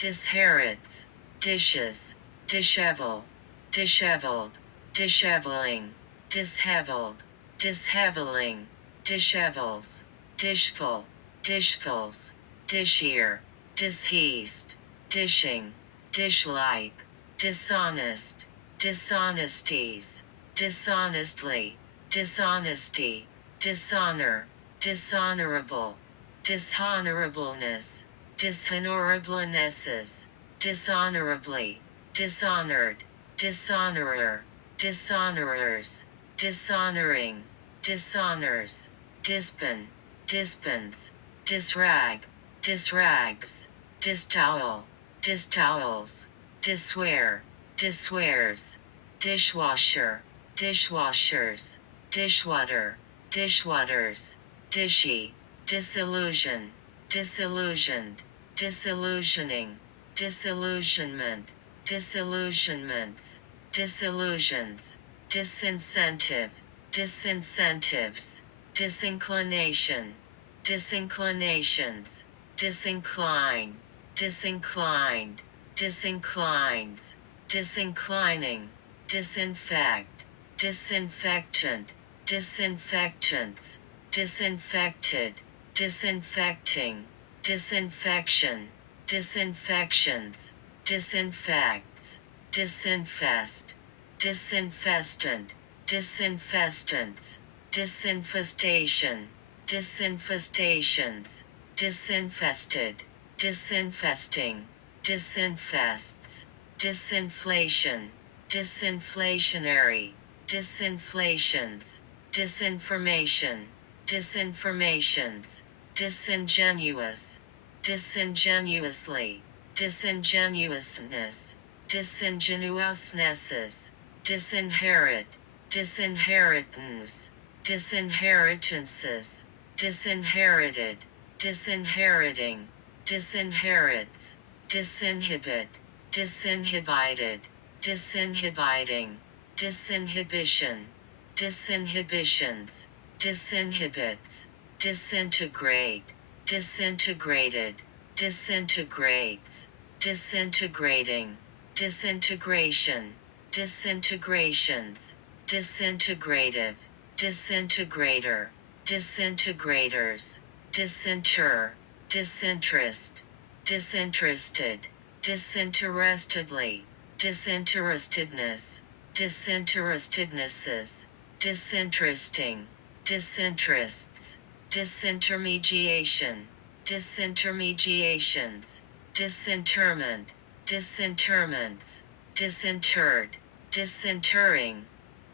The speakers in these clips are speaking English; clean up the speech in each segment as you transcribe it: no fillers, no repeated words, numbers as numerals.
disherits, dishes, dishevel, disheveled, disheveling, disheveled, disheveling, dishevels, dishful, dishfuls, dishear, disheast, dishing, dishlike, dishonest, dishonesties, dishonestly, dishonesty, dishonor, dishonorable, dishonorableness, dishonorablenesses, dishonorably, dishonored, dishonorer, dishonorers, dishonoring, dishonors, dispen, dispens, disrag, disrags, distowel, distowels, diswear, diswears, dishwasher, dishwashers, dishwater, dishwaters, dishy, disillusion, disillusioned, disillusioning, disillusionment, disillusionments, disillusions, disincentive, disincentives, disinclination, disinclinations, disincline, disinclined, disinclines, disinclining, disinfect, disinfectant, disinfectants, disinfected, disinfecting, disinfection, disinfections, disinfects, disinfest, disinfestant, disinfestants, disinfestation, disinfestations, disinfested, disinfesting, disinfests, disinflation, disinflationary, disinflations, disinformation, disinformations, disingenuous, disingenuously, disingenuousness, disingenuousnesses, disinherit, disinheritance, disinheritances, disinherited, disinheriting, disinherits, disinhibit, disinhibited, disinhibiting, disinhibition, disinhibitions, disinhibits, disintegrate, disintegrated, disintegrates, disintegrating, disintegration, disintegrations, disintegrative, disintegrator, disintegrators, disinter, disinterest, disinterested, disinterestedly, disinterestedness, disinterestednesses, disinteresting, disinterests, disintermediation, disintermediations, disinterment, disinterments, disinterred, disinterring,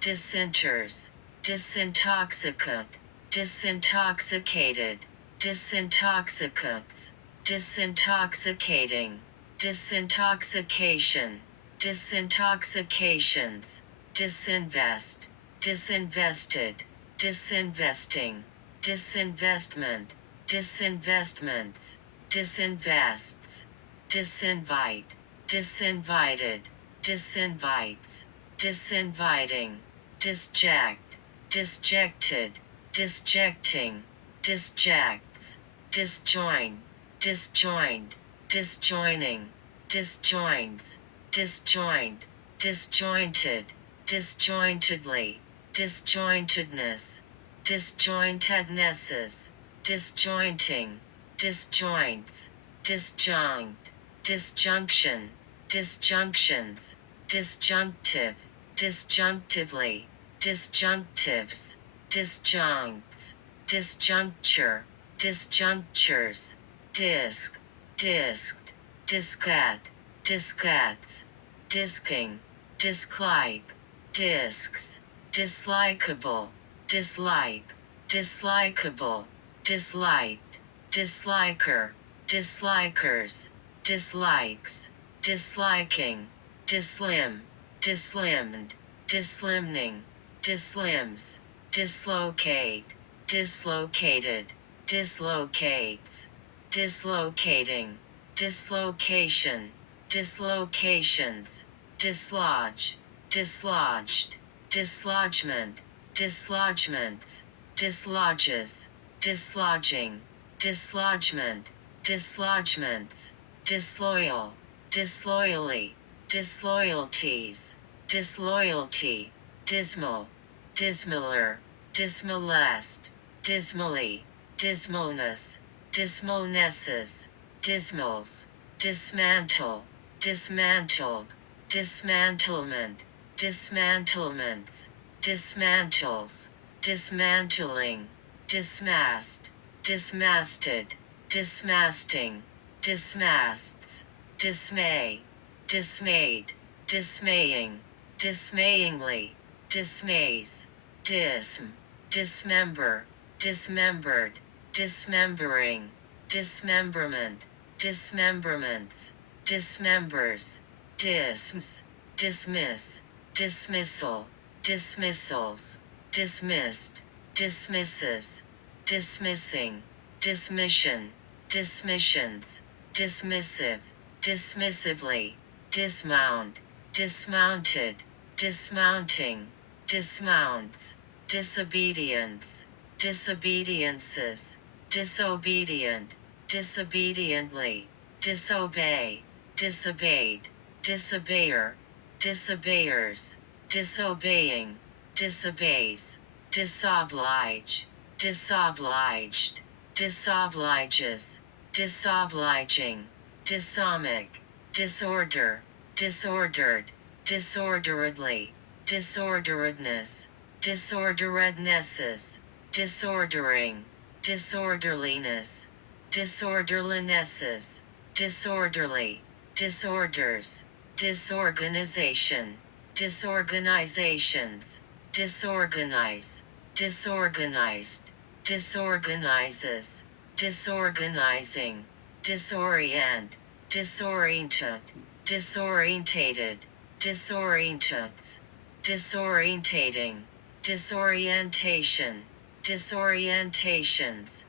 dissenters, disintoxicant, disintoxicated, disintoxicants, disintoxicating, disintoxication, disintoxications, disinvest, disinvested, disinvesting, disinvestment, disinvestments, disinvests, disinvite, disinvited, disinvites, disinviting, disject, disjected, disjecting, disjects, disjoin, disjoined, disjoining, disjoins, disjoint, disjointed, disjointedly, disjointedness, disjointednesses, disjointing, disjoints, disjunct, disjunction, disjunctions, disjunctive, disjunctively, disjunctives, disjuncts, disjuncture, disjunctures, disc, disced, discat, discats, disking, dislike, discs, dislikable, dislike, dislikable, disliked, disliker, dislikers, dislikes, disliking, dislim, dislimned, dislimning, dislims, dislocate, dislocated, dislocates, dislocating, dislocation, dislocations, dislodge, dislodged, dislodgement, dislodgements, dislodges, dislodging, dislodgement, dislodgements, disloyal, disloyally, disloyalties, disloyalty, dismal, dismaler, dismalest, dismally, dismalness, dismalnesses, dismals, dismantle, dismantled, dismantlement, dismantlements, dismantles, dismantling, dismast, dismasted, dismasting, dismasts, dismay, dismayed, dismaying, dismayingly, dismays, dism, dismember, dismembered, dismembering, dismemberment, dismemberments, dismembers, disms, dismiss, dismissal, dismissals, dismissed, dismisses, dismissing, dismission, dismissions, dismissive, dismissively, dismount, dismounted, dismounting, dismounts, disobedience, disobediences, disobedient, disobediently, disobey, disobeyed, disobeyer, disobeyers, disobeying, disobeys, disoblige, disobliged, disobliges, disobliging, disomic, disorder, disordered, disorderedly, disorderedness, disorderednesses, disordering, disorderliness, disorderlinesses, disorderly, disorders, disorganization, disorganizations, disorganize, disorganized, disorganizes, disorganizing, disorient, disoriented, disorientated, disorientants, disorientating, disorientation, disorientations,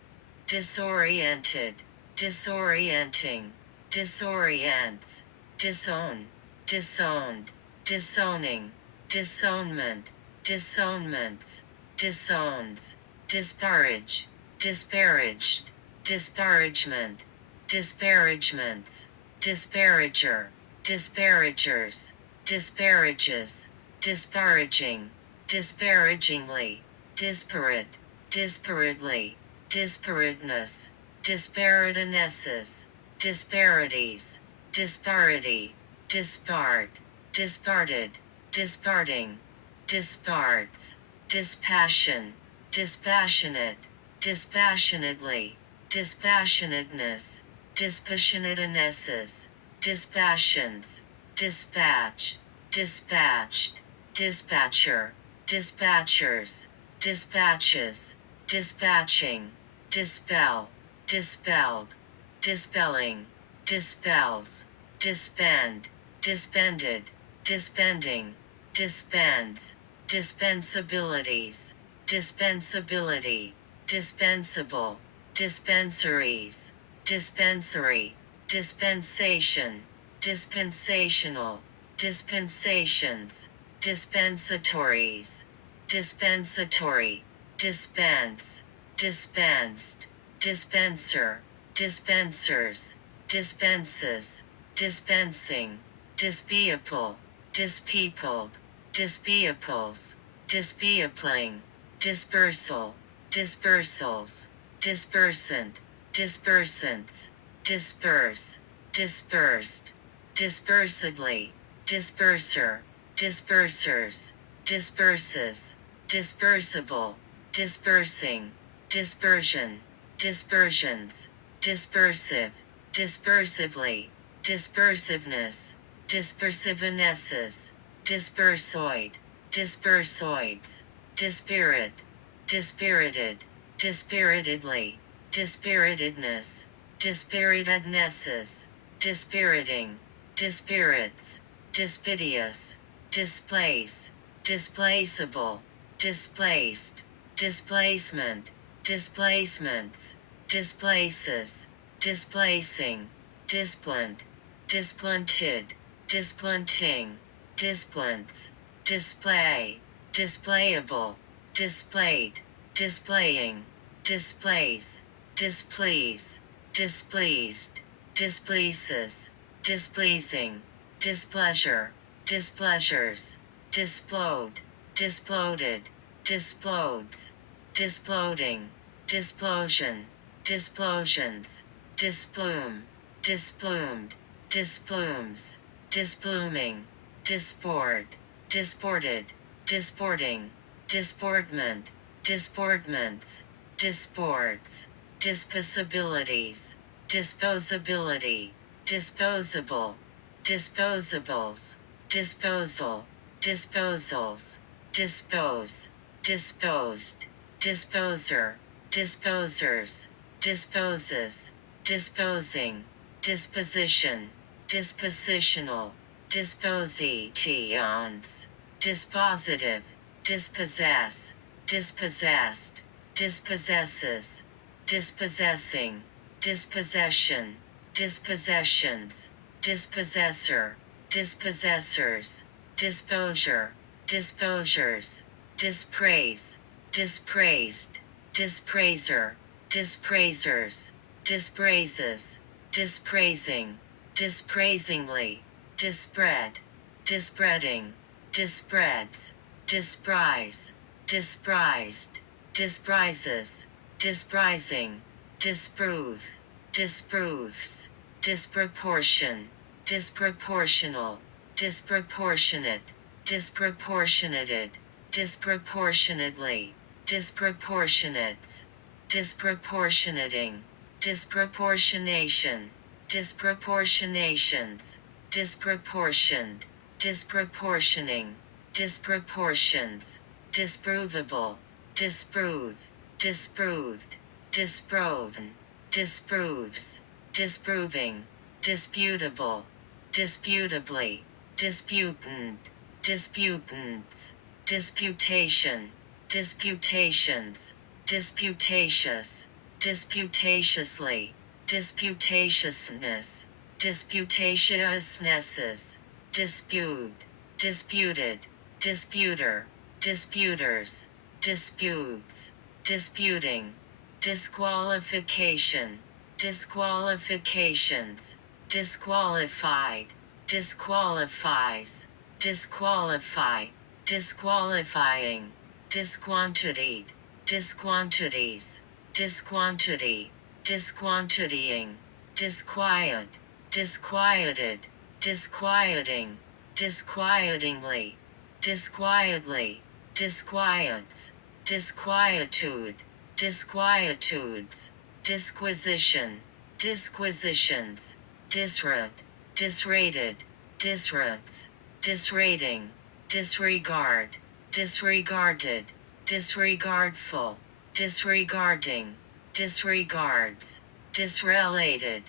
disoriented, disorienting, disorients, disown, disowned, disowning, disownment, disownments, disowns, disparage, disparaged, disparagement, disparagements, disparager, disparagers, disparages, disparaging, disparagingly, disparate, disparately, disparateness, disparatinesses, disparities, disparity, dispart, disparted, disparting, disparts, dispassion, dispassionate, dispassionately, dispassionateness, dispassionatenesses, dispassions, dispatch, dispatched, dispatcher, dispatchers, dispatches, dispatching, dispel, dispelled, dispelling, dispels, dispend, dispended, dispending, dispense, dispensabilities, dispensability, dispensable, dispensaries, dispensary, dispensation, dispensational, dispensations, dispensatories, dispensatory, dispense, dispensed, dispenser, dispensers, dispenses, dispensing, dispeople, dispeopled, dispeoples, dispeopling, dispersal, dispersals, dispersant, dispersants, disperse, dispersed, dispersedly, disperser, dispersers, disperses, dispersible, dispersing, dispersion, dispersions, dispersive, dispersively, dispersiveness, dispersivenesses, dispersoid, dispersoids, dispirit, dispirited, dispiritedly, dispiritedness, dispiritednesses, dispiriting, dispirits, dispiteous, displace, displaceable, displaced, displacement, displacements, displaces, displacing, displant, displanted, displanting, displants, display, displayable, displayed, displaying, displace, displease, displeased, displeases, displeasing, displeasure, displeasures, displode, disploded, displodes, disploding, displosion, displosions, displume, displumed, displumes, displooming, disport, disported, disporting, disportment, disportments, disports, dispossibilities, disposability, disposable, disposables, disposal, disposals, dispose, disposed, disposer, disposers, disposes, disposing, disposition, dispositional, dispositions, dispositive, dispossess, dispossessed, dispossesses, dispossessing, dispossession, dispossessions, dispossessor, dispossessors, disposure, disposures, dispraise, dispraised, dispraiser, dispraisers, dispraises, dispraising, dispraisingly, dispread, dispreading, dispreads, disprise, disprised, disprises, disprising, disprove, disproves, disproportion, disproportional, disproportionate, disproportionated, disproportionately, disproportionates, disproportionating, disproportionation, disproportionations, disproportioned, disproportioning, disproportions, disprovable, disprove, disproved, disproven, disproves, disproving, disputable, disputably, disputant, disputants, disputation, disputations, disputatious, disputatiously, disputatiousness, disputatiousnesses, dispute, disputed, disputer, disputers, disputes, disputing, disqualification, disqualifications, disqualified, disqualifies, disqualify, disqualifying, disquantitied, disquantities, disquantity, disquantitying, disquiet, disquieted, disquieting, disquietingly, disquietly, disquiets, disquietude, disquietudes, disquisition, disquisitions, disrat, disrated, disrats, disrating, disregard, disregarded, disregardful, disregarding, disregards, disrelated,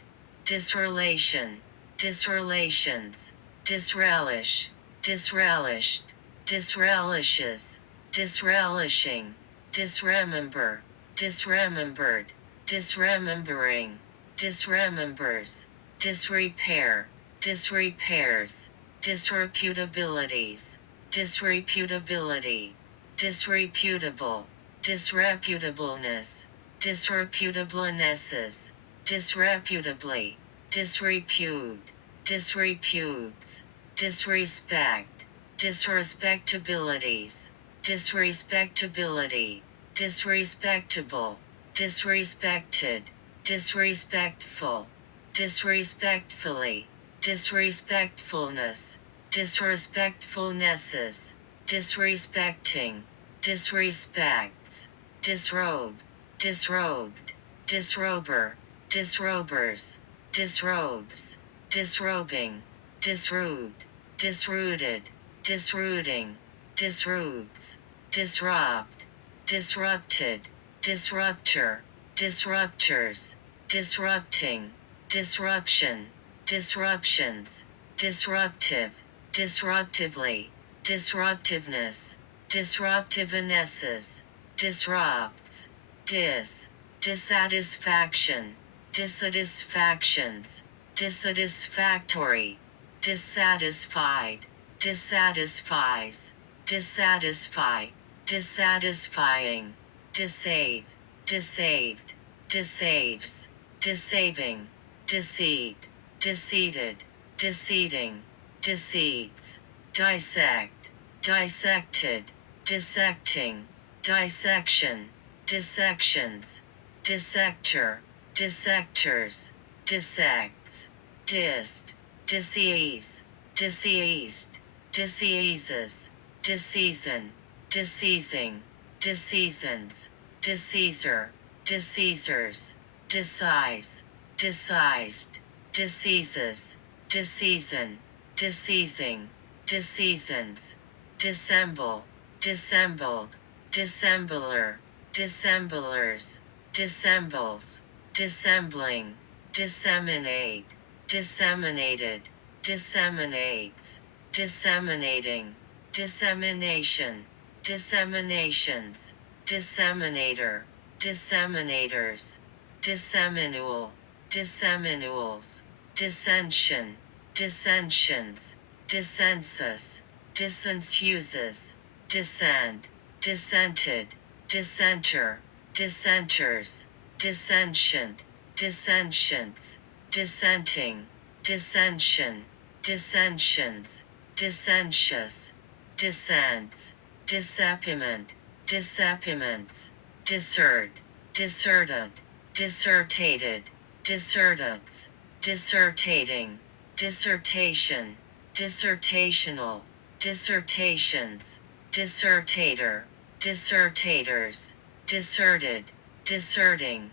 disrelation, disrelations, disrelish, disrelished, disrelishes, disrelishing, disremember, disremembered, disremembering, disremembers, disrepair, disrepairs, disreputabilities, disreputability, disreputable, disreputableness, disreputablenesses, disreputably, disrepute, disreputes, disrespect, disrespectabilities, disrespectability, disrespectable, disrespected, disrespectful, disrespectfully, disrespectfulness, disrespectfulnesses, disrespecting, disrespects, disrobe, disrobed, disrober, disrobers, disrobes, disrobing, disrude, disrooted, disrooting, disroots, disrupt, disrupted, disrupture, disruptures, disrupting, disruption, disruptions, disruptive, disruptively, disruptiveness, disruptivenesses, disrupts, dissatisfaction, dissatisfactions, dissatisfactory, dissatisfied, dissatisfies, dissatisfy, dissatisfying, dissave, dissaved, dissaves, dissaving, deceit, deceited, deceiving, deceits, dissect, dissected, dissecting, dissection, dissections, dissector, dissectors, dissects, dist, disease, diseased, diseases, diseason, diseasing, diseasons, diseaser, diseasers, decise, decised, diseases, diseason, diseasing, diseasons, dissemble, dissembled, dissembler, dissemblers, dissembles, dissembling, disseminate, disseminated, disseminates, disseminating, dissemination, disseminations, disseminator, disseminators, disseminule, disseminouls, dissension, dissensions, dissensus, dissensuses, dissent, dissented, dissenter, dissenters, dissentient, dissensions, dissenting, dissension, dissensions, dissentious, dissents, dissepiment, dissepiments, dissert, disserted, dissertated, dissertants, dissertating, dissertation, dissertational, dissertations, dissertator, dissertators, disserted, disserting,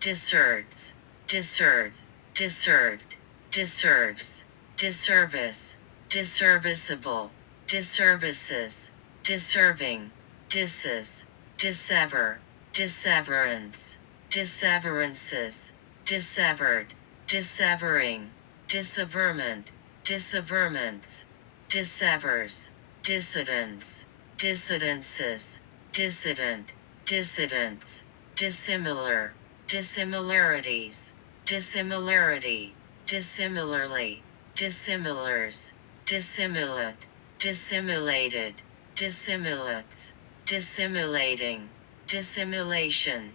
disserts, disserve, disserved, disserves, disservice, disserviceable, disservices, disserving, disses, dissever, disseverance, disseverances, dissevered, dissevering, disseverment, disseverments, dissevers, dissidents, dissidences, dissident, dissidents, dissimilar, dissimilarities, dissimilarity, dissimilarly, dissimilars, dissimulate, dissimulated, dissimulates, dissimulating, dissimulation,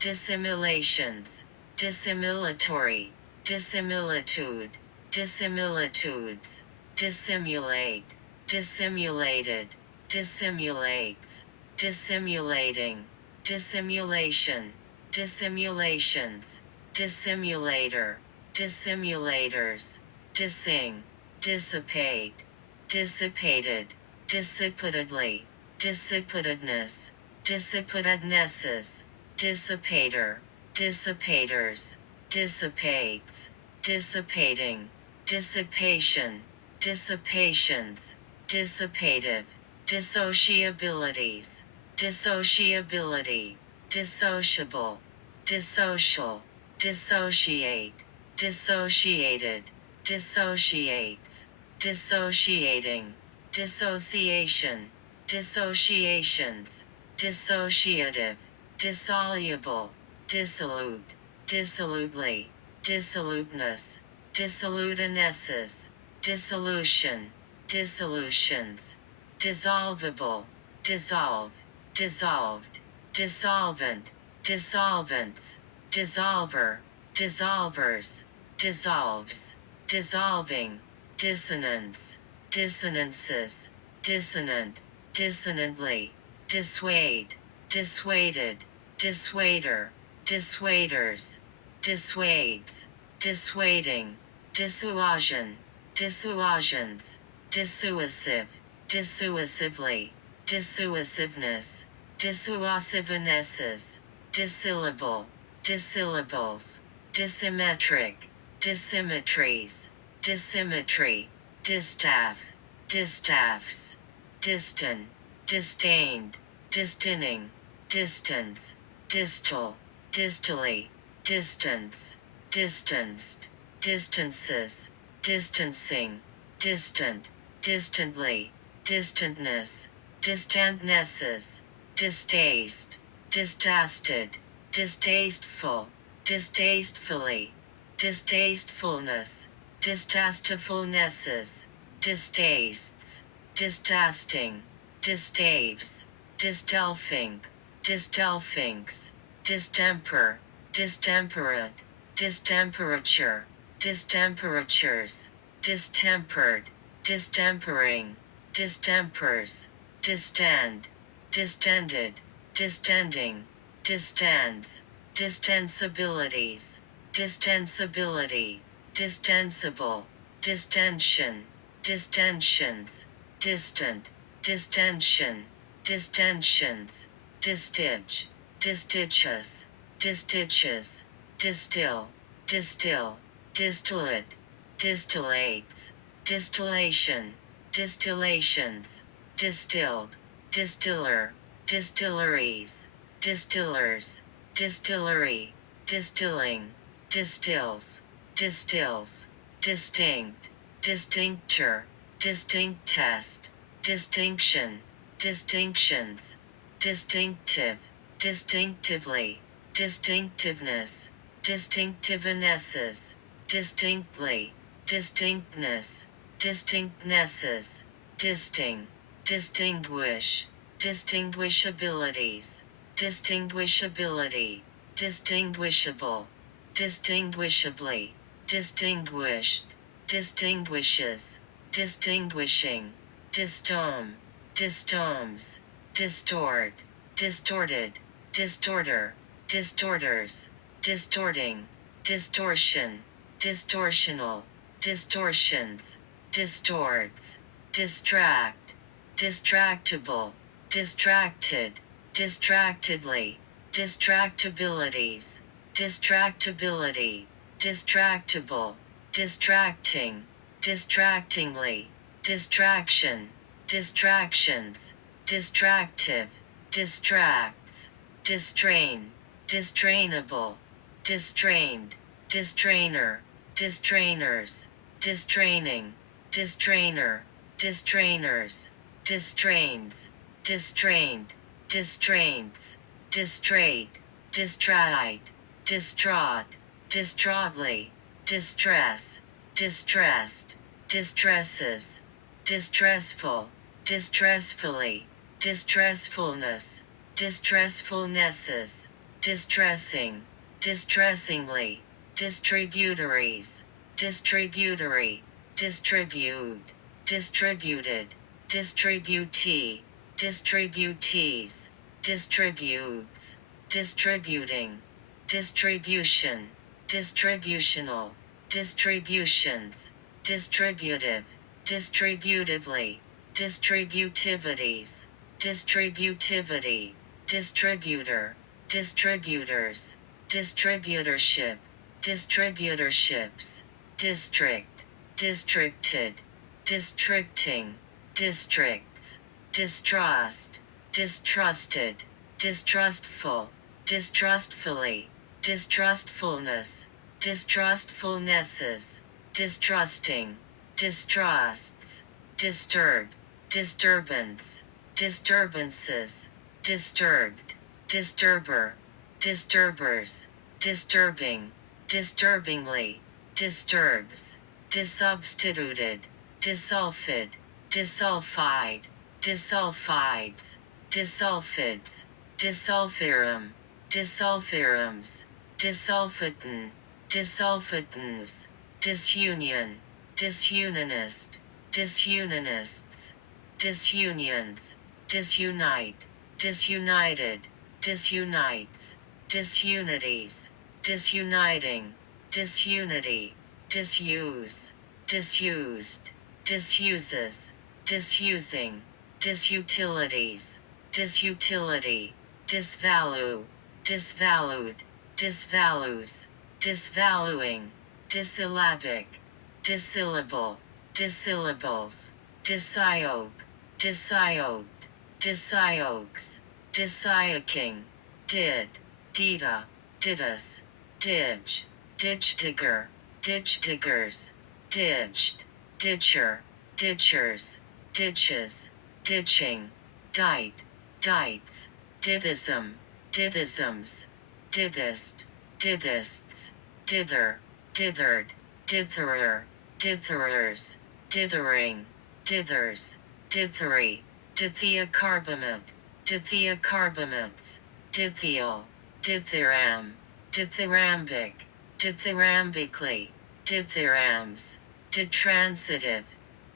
dissimulations, dissimilatory, dissimilitude, dissimilitudes, dissimulate, dissimulated, dissimulates, dissimulating, dissimulation, dissimulations, dissimulator, dissimulators, dissing, dissipate, dissipated, dissipatedly, dissipatedness, dissipatednesses, dissipator, dissipators, dissipates, dissipating, dissipation, dissipations, dissipative, dissociabilities, dissociability, dissociable, dissocial, dissociate, dissociated, dissociates, dissociating, dissociation, dissociations, dissociative, dissoluble, dissolute, dissolutely, dissoluteness, dissolutenesses, dissolution, dissolutions, dissolvable, dissolve, dissolved, dissolvent, dissolvents, dissolver, dissolvers, dissolves, dissolving, dissonance, dissonances, dissonant, dissonantly, dissuade, dissuaded, dissuader, dissuaders, dissuades, dissuading, dissuasion, dissuasions, dissuasive, dissuasively, dissuasiveness, dissuasivenesses, dissyllable, dissyllables, dissymmetric, dissymmetries, dissymmetry, distaff, distaffs, distant, disdained, distaning, distance, distal, distally, distance, distanced, distances, distancing, distant, distantly, distantness, distantnesses, distaste, distasted, distasteful, distastefully, distastefulness, distastifulnesses, distastes, distasting, distaves, distelfing, distelfinks, distemper, distemperate, distemperature, distemperatures, distempered, distempering, distempers, distend, distended, distending, distends, distensibilities, distensibility, distensible, distension, distensions, distant, distension, distensions, distich, distichus, distiches, distill, distill, distillate, distillates, distillation, distillations, distilled, distiller, distilleries, distillers, distillery, distilling, distills, distills, distinct, distincture, distinct test, distinction, distinctions, distinctive, distinctively, distinctiveness, distinctivenesses, distinctly, distinctness, distinctnesses, distinguish, distinguishabilities, distinguishability, distinguishable, distinguishably, distinguished, distinguishes, distinguishing, distome, distomes, distort, distorted, distorter, distorters, distorting, distortion, distortional, distortions, distorts, distract, distractible, distracted, distractedly, distractibilities, distractibility, distractible, distracting, distractingly, distraction, distractions, distractive, distracts, distrain, distrainable, distrained, distrainer, distrainers, distraining, distrainer, distrainers, distrains, distrained, distraints, distrate, distrite, distraught, distraughtly, distress, distressed, distresses, distressful, distressfully, distressfulness, distressfulnesses, distressing, distressingly, distributories, distributory, distribute, distributed, distributee, distributees, distributes, distributing, distribution, distributional, distributions, distributive, distributively, distributivities, distributivity, distributor, distributors, distributorship, distributorships, district, districted, districting, districts, distrust, distrusted, distrustful, distrustfully, distrustfulness, distrustfulnesses, distrusting, distrusts, disturb, disturbance, disturbances, disturbed, disturber, disturbers, disturbing, disturbingly, disturbs, disubstituted, disulfid, disulfide, disulfides, disulfids, disulfiram, disulfirams, disulfitin, disulfitins, disunion, disunionist, disunionists, disunions, disunite, disunited, disunites, disunities, disuniting, disunity, disuse, disused, disuses, disusing, disutilities, disutility, disvalue, disvalued, disvalues, disvaluing, dissyllabic, dissyllable, dissyllables, disyoke, disyoked, disyoaks, disyoking, did, dita, didus, ditch, ditch digger, ditch diggers, ditched, ditcher, ditchers, ditches, ditching, dite, dites, dithism, dithisms, dithist, dithists, dither, dithered, ditherer, ditherers, dithering, dithers, dithery, dithiacarbamate, dithiacarbamates, dithial, dithyram, dithyrambic, dithyrambically, Dithyrambs. Detransitive.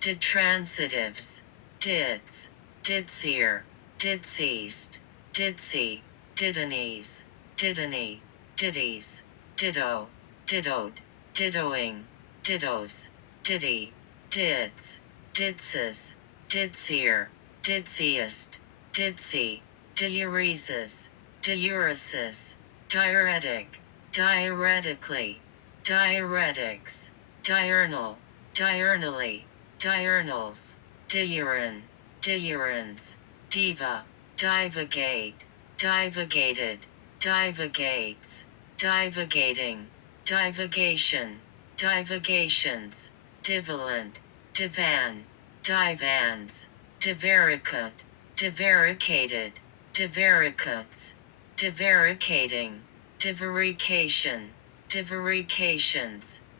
Detransitives. Dits. Ditsier. Didseast. Ditsy. Didonese. Didony. Ditties. Ditto. Dittoed. Dittoing. Dittos. Ditty. Dits. Ditsis. Ditsier. Ditsiest. Ditsy. Diuresis. Diuresis. Diuretic. Diuretically. Diuretics. Diurnal. Diurnally. Diurnals. Diurin. Diurins. Diva. Divagate. Divagated. Divagates. Divagating. Divagation. Divagations. Divalent. Divan. Divans. Divaricate. Divaricated. Divaricates. Divaricating. Divarication. Divarications.